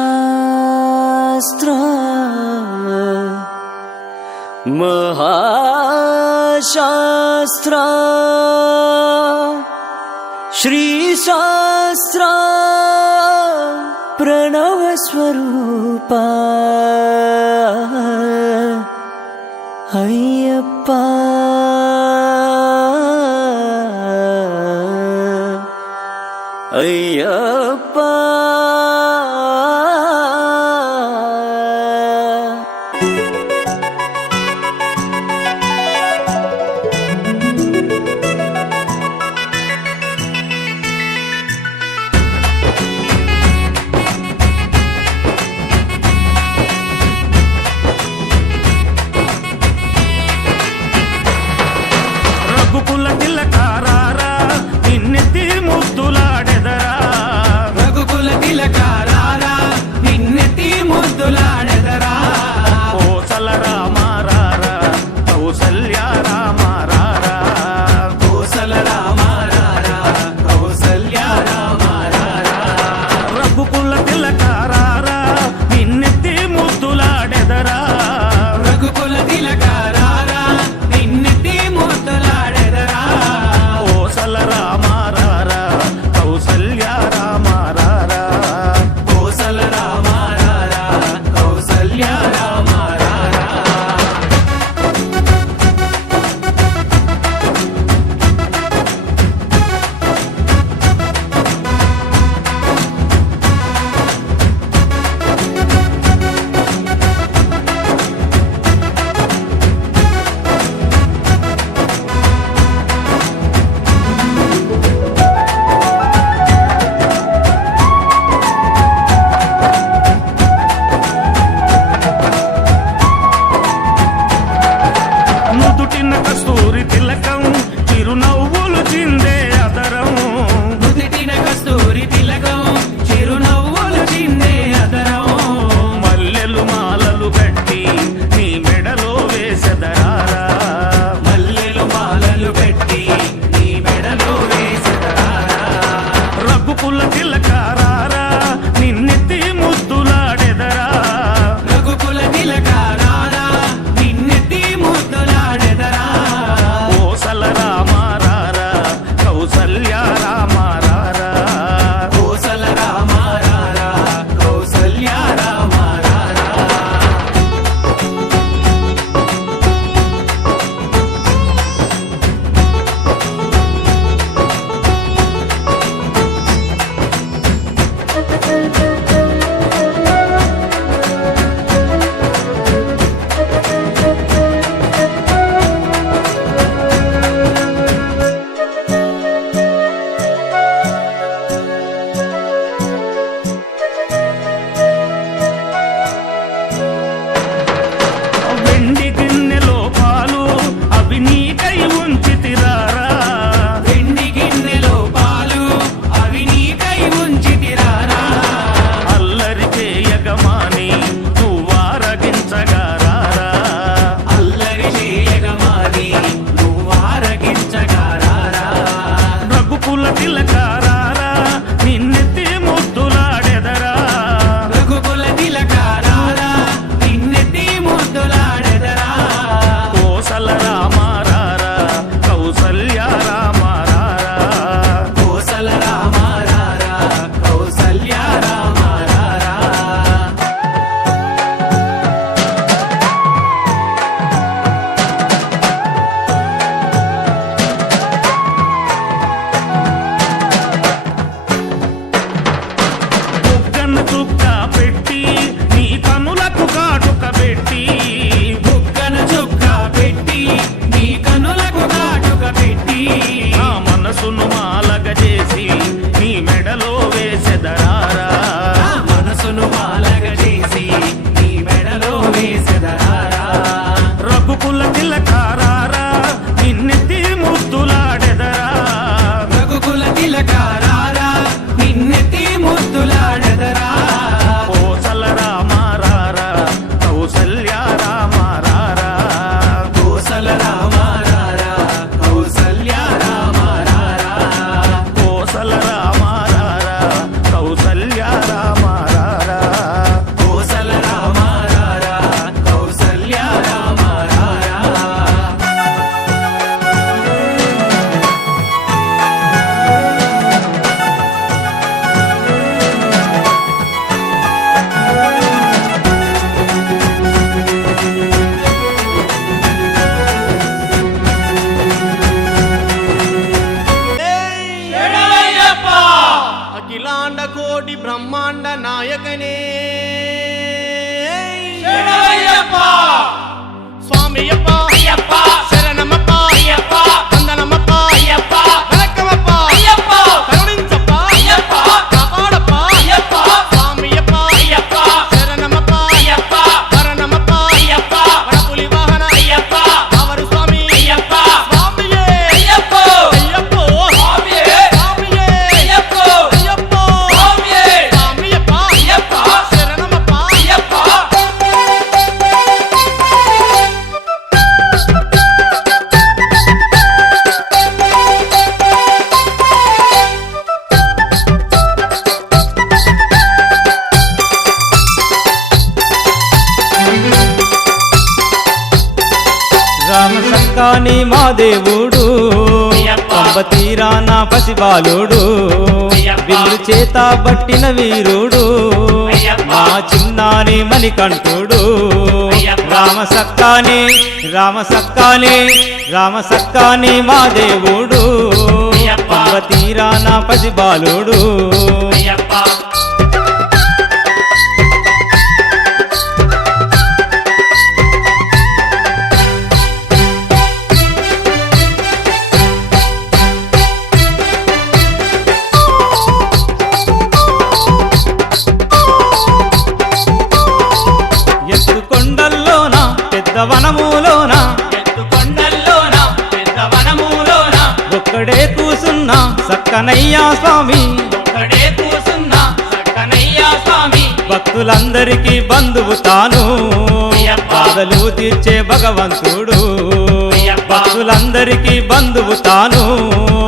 धर्मशास्त्र महाशास्त्र श्रीशास्त्र प्रणवस्वरूपा अय्यप्पा अय्यप्पा రఘుకుల తిలకారారా నిన్నెత్తి ముద్దులాడెదరా రఘుకుల తిలకారారా నిన్నెత్తి ముద్దులాడెదరా కోసల రామారారా కౌసల్య రామారారా కోసల రామారారా కౌసల్య రామారారా రఘుకుల తిలకారారా నిన్నెత్తి ముద్దులాడెదరా రఘుకుల తిలకారారా నిన్నెత్తి ముద్దులాడెదరా కోసల రామారారా కౌసల్య రామారారా కోసల రామారారా కౌసల్య రామారారా నుదుటిన కస్తూరి తిలకం చిరునవ్వులు చిందే అదరం నుదిటిన కస్తూరి తిలకం చిరునవ్వులు చిందే అదరం మల్లెలు మాలలు గట్టి నీ మెడలో వేసెదరారా మల్లెలు మాలలు పెట్టి నీ మెడలో వేసెదరారా రఘుకుల తిలకారారా నిన్నెత్తి ముద్దులాడెదరా రఘుకుల తిలకారారా నిన్నెత్తి ముద్దులాడెదరా కోసల రామారారా కౌసల్య రామారారా కోసల రామారారా కౌసల్య రామారారా బ్రహ్మాండ నాయకనే శరణమయ్యప్ప స్వామియప్ప అయ్యప్ప శరణమప్ప అయ్యప్ప వందనమప్ప అయ్యప్ప వెలక్కమప్ప అయ్యప్ప కరుణించప్ప అయ్యప్ప కాపాడప్ప అయ్యప్ప స్వామియప్ప అయ్యప్ప శరణమప్ప అయ్యప్ప వరణమప్ప అయ్యప్ప వడపులి వాహన అయ్యప్ప కావరు స్వామి అయ్యప్ప స్వామియే అయ్యప్ప అయ్యప్పో స్వామియే స్వామియే అయ్యప్ప అయ్యప్పో స్వామియే స్వామియప్ప అయ్యప్ప శరణమప్ప అయ్యప్ప రామ సక్కాని మా దేవుడు అయ్యప్ప. పంబ తీరాన పసిబాలుడు అయ్యప్ప. విల్లు చేత పట్టిన వీరుడు అయ్యప్ప. మా చిన్నాని మణికంఠుడు అయ్యప్ప. రామ సక్కాని రామ సక్కాని రామ సక్కాని మా దేవుడు అయ్యప్ప. పంబ తీరాన పసిబాలుడు అయ్యప్ప ఎత్తు కొండల్లోన పెద్ద వనములోన ఎత్తు కొండల్లోన పెద్ద వనములోన ఒక్కడే కూసున్నా సక్కనయ్యా స్వామి ఒక్కడే కూసున్న సక్కనయ్య స్వామి భక్తులందరికీ బంధువు తాను అయ్యప్ప. బాధలు తీర్చే భగవంతుడు అయ్యప్ప. భక్తులందరికీ బంధువు తాను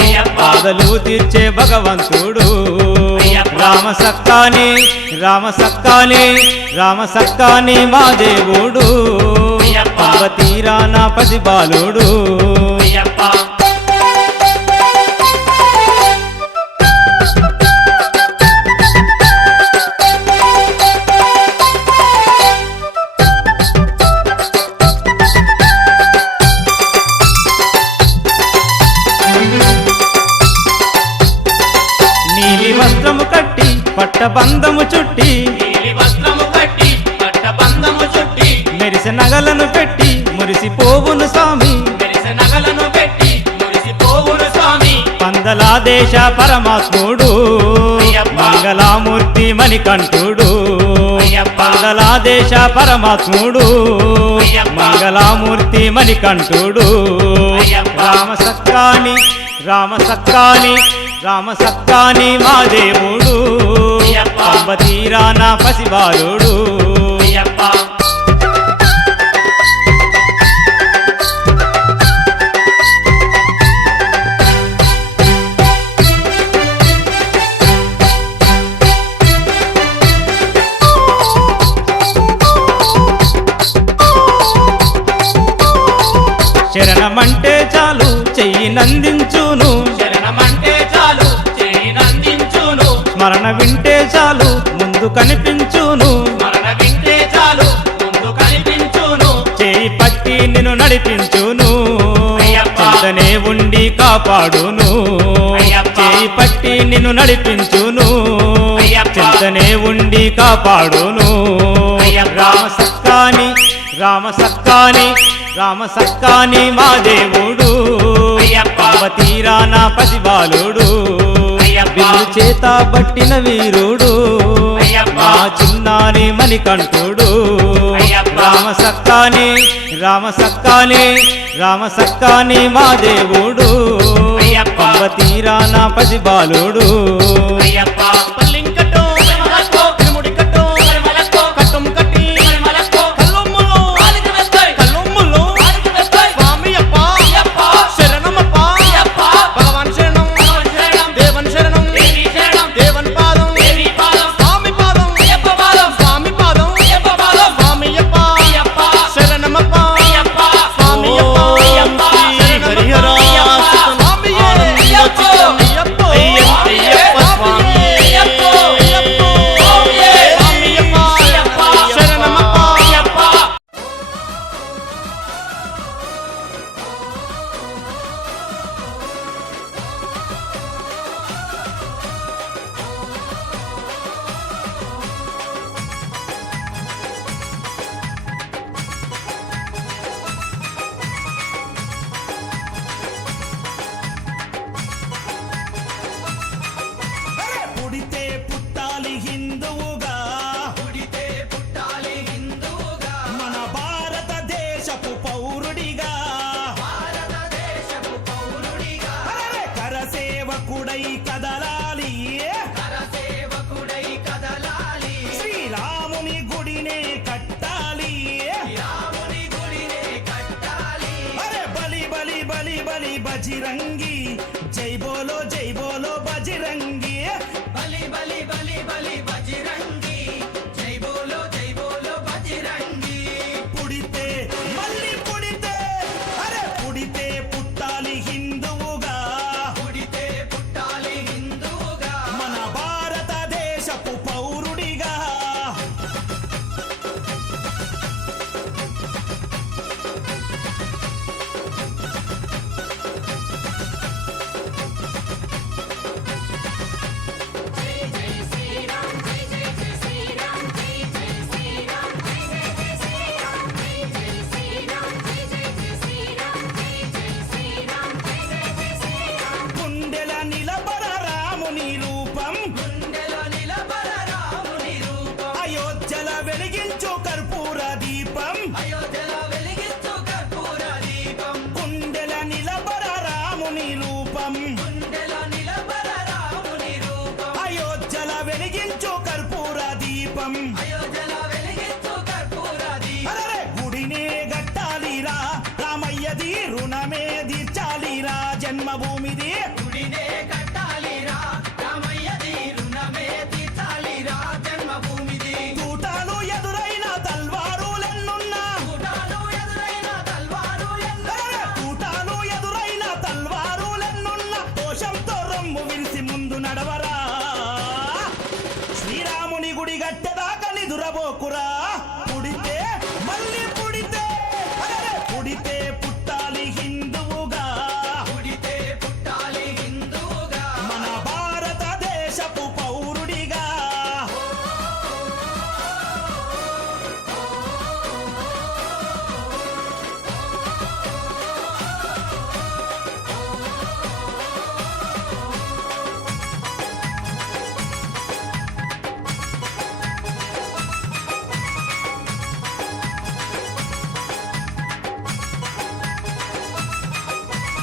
అయ్యప్ప. బాధలు తీర్చే భగవంతుడు అయ్యప్ప. రామ సక్కాని రామ సక్కాని రామ సక్కాని మా దేవుడు అయ్యప్ప. పంబ తీరాన పసిబాలుడు అయ్యప్ప నీలి వస్త్రము కట్టి పట్టబంధము చుట్టి నీలి వస్త్రము కట్టి పట్టబంధము చుట్టి మెరిసె నగలను పెట్టి మురిసిపోవును స్వామి మెరిసె నగలను పెట్టి మురిసిపోవును స్వామి పందలాదేశ పరమాత్ముడు అయ్యప్ప. మంగళామూర్తి మణికంఠుడు అయ్యప్ప. పందలాదేశ పరమాత్ముడు అయ్యప్ప. మంగళామూర్తి మణికంఠుడు అయ్యప్ప. రామ సక్కాని రామ సక్కాని రామ సక్కాని మా దేవుడు అయ్యప్ప. పంబ తీరాన పసిబాలుడు అయ్యప్ప శరణమంటే చాలు చెయ్యి నందించును శరణమంటే చాలు చేయి నందించును స్మరణ వింటే చాలు ముందు కనిపించును మరణ వింటే చాలు ముందు కనిపించును చేయి పట్టి నిన్ను నడిపించును అయ్యప్ప. చింతనే ఉండి కాపాడును అయ్యప్ప. చేయి పట్టి నిన్ను నడిపించును అయ్యప్ప. చింతనే ఉండి కాపాడును అయ్యప్ప. రామ సక్కాని రామ సక్కాని రామ సక్కాని మా దేవుడు అయ్యప్ప. పంబ తీరాన పసిబాలుడు అయ్యప్ప. విల్లు చేత పట్టిన వీరుడు అయ్యప్ప. మా చిన్నాని మణికంఠుడు అయ్యప్ప. రామ సక్కాని రామ సక్కాని రామ సక్కాని మా దేవుడు అయ్యప్ప. పంబ తీరాన పసిబాలుడు అయ్యప్ప పల్లింకటో మలకో తిరుముడికటో మలకో కట్టం కట్టి మలకో కల్లుమ్ములో ఆలికి వెస్తాయి కల్లుమ్ములో ఆలికి వెస్తాయి స్వామియప్ప అయ్యప్ప శరణమప్ప అయ్యప్ప భగవాన్ శరణం శరణం దేవన్ శరణం దేవి శరణం దేవన్ పాదం దేవి పాదం స్వామి పాదం అయ్యప్ప పాదం స్వామి పాదం అయ్యప్ప పాదం స్వామియప్ప అయ్యప్ప శరణమప్ప అయ్యప్ప స్వామియప్ప అయ్యప్ప హరిహర అయ్యప్ప స్వామియే అయ్యప్ప అయ్యప్ప అయ్యప్ప స్వామి అయ్యప్ప సేవకుడై కదలాలి కరసేవకుడై కదలాలి శ్రీరాముని గుడినే కట్టాలి రాముని గుడినే కట్టాలి అరే బలి బలి బలి బలి బజిరంగి జై బోలో బజిరంగి బలి బలి బలి బలి బజిరంగి జై బోలో బజిరంగి పుడితే మళ్ళీ పుడితే అరే పుడితే పుట్టాలి హిందువుగా పుడితే పుట్టాలి హిందువుగా మన భారతదేశపు పౌరుడిగా గుండెల నిలబడ రాముని రూపం గుండెలో నిలబడ రాముని రూపం అయోధ్యల వెలిగించు కర్పూర దీపం అయోధ్యలో వెలిగించు కర్పూర దీపం గుండెల నిలబడ రాముని రూపం గుండెలో నిలబడ రాముని రూపం అయోధ్యల వెలిగించు కర్పూర దీపం అయోధ్యలో వెలిగించు కర్పూర దీపం అరే గుడినే గట్టాలిరా రామయ్యది రుణమే తీర్చాలిరా జన్మభూమిది గుడినే కట్టాలిరా రామయ్యది రుణమే తీర్చాలిరా జన్మభూమిది తూటాలు ఎదురైన తల్వారులెన్నున్నా కూటాలు ఎదురైన తల్వారు అరే తూటాలు ఎదురైన తల్వారులెన్నున్నా దోషంతో రొమ్ము విరిసి ముందు నడవరా శ్రీరాముని గుడి గట్టెదాకా నిదురబోకురా పుడితే మళ్ళీ పుడితే అరే పుడితే పుట్టాలి హిందువుగా పుడితే పుట్టాలి హిందువుగా మన భారతదేశపు పౌరుడిగా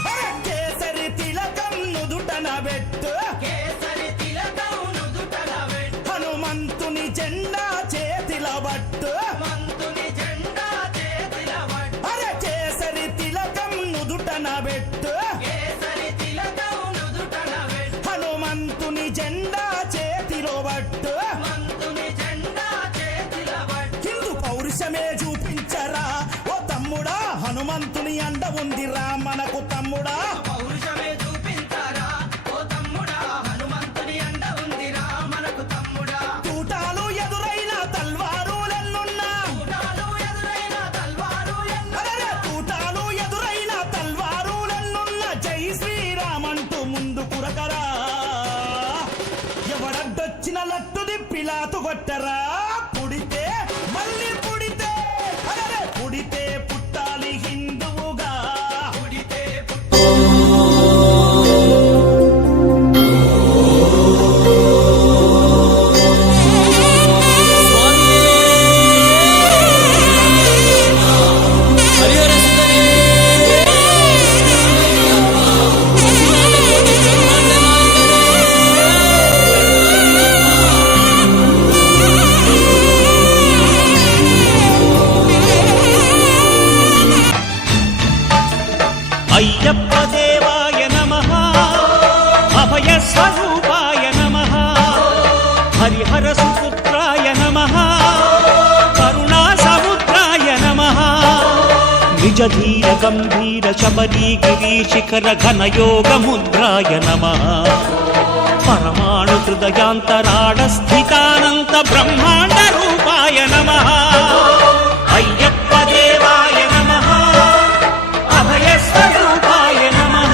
అరే కేసరి తిలకం నుదుటన పెట్టు కేసరి తిలకం నుదుటన పెట్టు హనుమంతుని జెండా చేతిల బట్టు మంతుని జెండా చేతిల పట్టు అరే కేసరి తిలకం నుదుటన పెట్టు కేసరి తిలకం నుదుటన పెట్టు హనుమంతుని జెండా చేతిలో బట్టు మంతుని జెండా చేతిల పట్టు హిందూ పౌరుషమే చూపించరా ఓ తమ్ముడా హనుమంతుని అండ ఉందిరా మనకు తమ్ముడా పౌరుషమే చూపించారా ఓ తమ్ముడా హనుమంతుని అండ ఉందిరా మనకు తమ్ముడా తూటాలు ఎదురైన తల్వారులెన్నున్నా కూటాలు ఎదురైన తల్వారు అరే తూటాలు ఎదురైన తల్వారులెన్నున్నా జై శ్రీరామంటూ ముందు కురకరా ఎవడడ్డొచ్చిన లట్టు దిప్పిలాతు కొట్టరా పుడితే మళ్ళీ పుడితే అరే పుడితే పుట్టాలి హిందువుగా పుడితే అయ్యప్ప దేవాయ నమః అభయ స్వరూపాయ నమః హరిహర సుపుత్రాయ నమః కరుణా సముద్రాయ నమః నిజ ధీర గంభీర శబరీ గిరీశిఖర ఘన యోగ ముద్రాయ నమః పరమాణు హృదయాంతరాళ స్థితానంత బ్రహ్మాండ రూపాయ నమః అయ్యప్ప దేవాయ నమః అభయ స్వరూపాయ నమః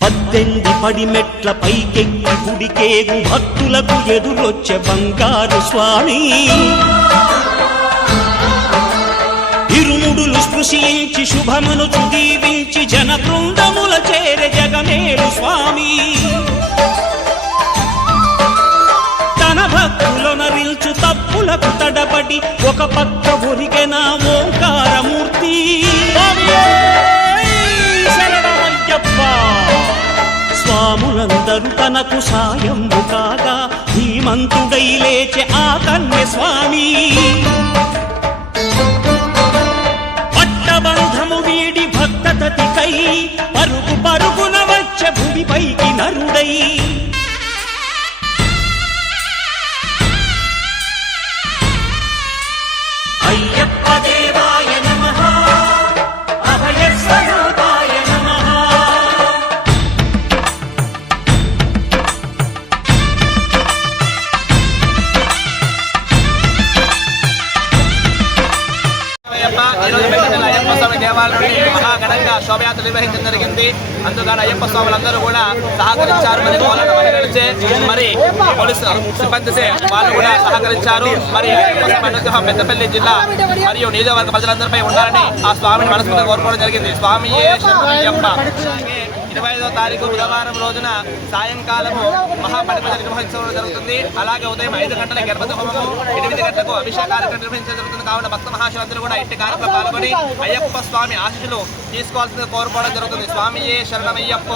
పద్దెంది పడిమెట్ల పైకెక్కి గుడికేగు భక్తులకు ఎదురొచ్చే బంగారు స్వామి ఇరుముడులు స్పృశించి శుభమును దీవించి జన బృందముల తప్పులకు తడబడి ఒక పక్క ఒరిగెన ఓంకారమూర్తి. స్వాములందరూ తనకు సాయంబు కాగా ధీమంతుడై లేచె ఆ కన్య స్వామి. పట్టబంధము వీడి భక్తతతికై పరుగు పరుగున వచ్చె భూమిపైకి నరుడై. అయ్యప్ప దేవాయ నమః అభయ స్వరూపాయ నమః. ఈరోజు పెద్దపల్లి అయ్యప్ప స్వామి దేవాలయం నుండి మహాఘనంగా శోభయాత్ర నిర్వహించడం జరిగింది. అందుకని అయ్యప్ప స్వాములందరూ కూడా సహకరించారు. మరి కోలాట మహిళలచే మరి పోలీసు సిబ్బందిచే వాళ్ళు కూడా సహకరించారు. మరి అయ్యప్ప స్వామి అనుగ్రహం పెద్దపల్లి జిల్లా మరియు నియోజకవర్గ ప్రజలందరిపై ఉండాలని ఆ స్వామిని మనస్ఫూర్తిగా కోరుకోవడం జరిగింది. స్వామి శరణమయ్యప్ప. 25వ తారీఖు బుధవారం రోజున సాయంకాలము మహాపరిపూజ నిర్వహించడం జరుగుతుంది. అలాగే ఉదయం 5 గంటల గణపతి హోమము, 8 గంటలకు అభిషేక కార్యక్రమం నిర్వహించడం జరుగుతుంది. కావున భక్త మహాశివులందరూ కూడా ఇట్టి కార్యక్రమం పాల్గొని అయ్యప్ప స్వామి ఆశీస్సులు తీసుకోవాల్సిందిగా కోరుకోవడం జరుగుతుంది. స్వామియే శరణమయ్యప్ప.